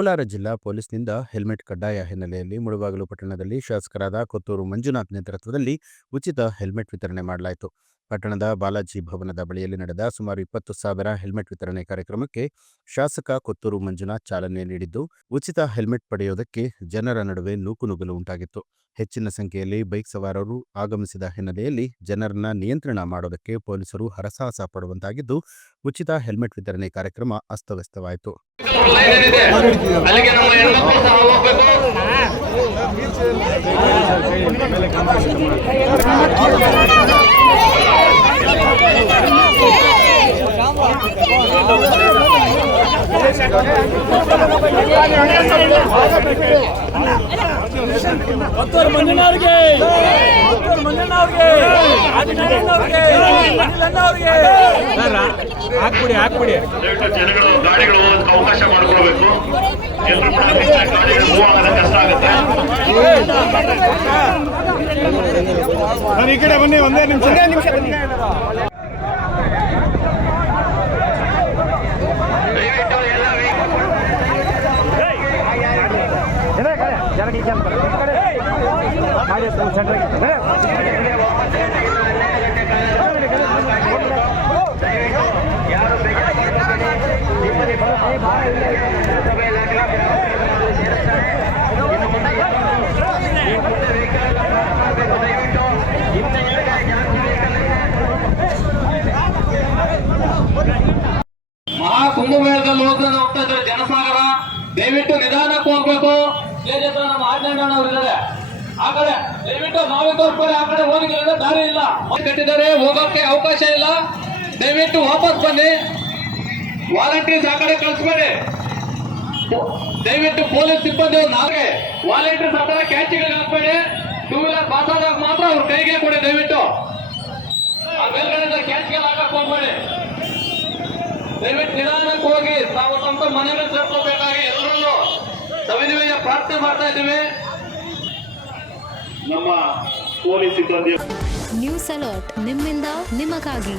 ಕೋಲಾರ ಜಿಲ್ಲಾ ಪೊಲೀಸ್ನಿಂದ ಹೆಲ್ಮೆಟ್ ಕಡ್ಡಾಯ ಹಿನ್ನೆಲೆಯಲ್ಲಿ ಮುಳಬಾಗಿಲು ಪಟ್ಟಣದಲ್ಲಿ ಶಾಸಕರಾದ ಕೊತ್ತೂರು ಮಂಜುನಾಥ್ ನೇತೃತ್ವದಲ್ಲಿ ಉಚಿತ ಹೆಲ್ಮೆಟ್ ವಿತರಣೆ ಮಾಡಲಾಯಿತು. ಪಟ್ಟಣದ ಬಾಲಾಜಿ ಭವನದ ಬಳಿಯಲ್ಲಿ ನಡೆದ ಸುಮಾರು 20,000 ಹೆಲ್ಮೆಟ್ ವಿತರಣೆ ಕಾರ್ಯಕ್ರಮಕ್ಕೆ ಶಾಸಕ ಕೊತ್ತೂರು ಮಂಜುನಾಥ್ ಚಾಲನೆ ನೀಡಿದ್ದು, ಉಚಿತ ಹೆಲ್ಮೆಟ್ ಪಡೆಯುವುದಕ್ಕೆ ಜನರ ನಡುವೆ ನೂಕುನುಗ್ಗಲು ಉಂಟಾಗಿತ್ತು. ಹೆಚ್ಚಿನ ಸಂಖ್ಯೆಯಲ್ಲಿ ಬೈಕ್ ಸವಾರರು ಆಗಮಿಸಿದ ಹಿನ್ನೆಲೆಯಲ್ಲಿ ಜನರನ್ನ ನಿಯಂತ್ರಣ ಮಾಡೋದಕ್ಕೆ ಪೊಲೀಸರು ಹರಸಾಹಸ ಪಡುವಂತಾಗಿದ್ದು, ಉಚಿತ ಹೆಲ್ಮೆಟ್ ವಿತರಣೆ ಕಾರ್ಯಕ್ರಮ ಅಸ್ತವ್ಯಸ್ತವಾಯಿತು. ಜನಗಳು ಗಾಡಿಗಳು ಅವಕಾಶ ಮಾಡಿಕೊಡಬೇಕು. ಗಾಡಿಗಳು ಮೂವ್ ಆಗೋದ ಕಷ್ಟ ಆಗುತ್ತೆ. ಈ ಕಡೆ ಬನ್ನಿ, ಒಂದೇ ನಿಮಿಷ ಬನ್ನಿ. ಮಹಾ ಕುಂಭಮೇಳದಲ್ಲಿ ಹೋಗ್ತಾ ಇದ್ರೆ ಜನಸಾಗರ, ದಯವಿಟ್ಟು ನಿಧಾನಕ್ಕೆ ಹೋಗ್ಬೇಕು. ನಮ್ಮ ಆಜ್ಞಾನವರು ಇದ್ದಾರೆ ಆ ಕಡೆ, ದಯವಿಟ್ಟು ನಾವೇ ತೋರಿಸ್ಕೊಳ್ಳಿ. ಆ ಕಡೆ ಹೋಗಿ ದಾರಿ ಇಲ್ಲ, ಕಟ್ಟಿದ್ದಾರೆ, ಹೋಗೋಕೆ ಅವಕಾಶ ಇಲ್ಲ. ದಯವಿಟ್ಟು ವಾಪಸ್ ಬನ್ನಿ. ವಾಲಂಟಿಯರ್ಸ್ ಆ ಕಡೆ ಕಳಿಸ್ಬೇಡಿ. ದಯವಿಟ್ಟು ಪೊಲೀಸ್ ಸಿಬ್ಬಂದಿ ನಾವೇ ವಾಲಂಟಿಯರ್ಸ್ ಆ ಕಡೆ ಕ್ಯಾಚಿಗೆ ಹಾಕ್ಬೇಡಿ. 2 ವೀಲರ್ ಪಾಸ್ ಆದಾಗ ಮಾತ್ರ ಅವ್ರ ಕೈಗೆ ಕೊಡಿ. ದಯವಿಟ್ಟು ಆ ಮೇಲ್ಗಡೆ ಕ್ಯಾಚ್ಗೆ ಹಾಕಕ್ ಹೋಗ್ಬೇಡಿ. ದಯವಿಟ್ಟು ನಿಧಾನಕ್ಕೆ ಹೋಗಿ ತಾವು ತಮ್ಮ ಮನೆಯಲ್ಲಿ ಸೇರ್ಕೋಬೇಕಾಗಿ ಎಲ್ಲರಲ್ಲೂ ಸವಿನಯ ಪ್ರಾರ್ಥನೆ ಮಾಡ್ತಾ ಇದ್ದೀವಿ. ನಮ್ಮ ಪೊಲೀಸ್ ಸಿಬ್ಬಂದಿ ನ್ಯೂಸ್ ಅಲರ್ಟ್ ನಿಮ್ಮಿಂದ ನಿಮಗಾಗಿ.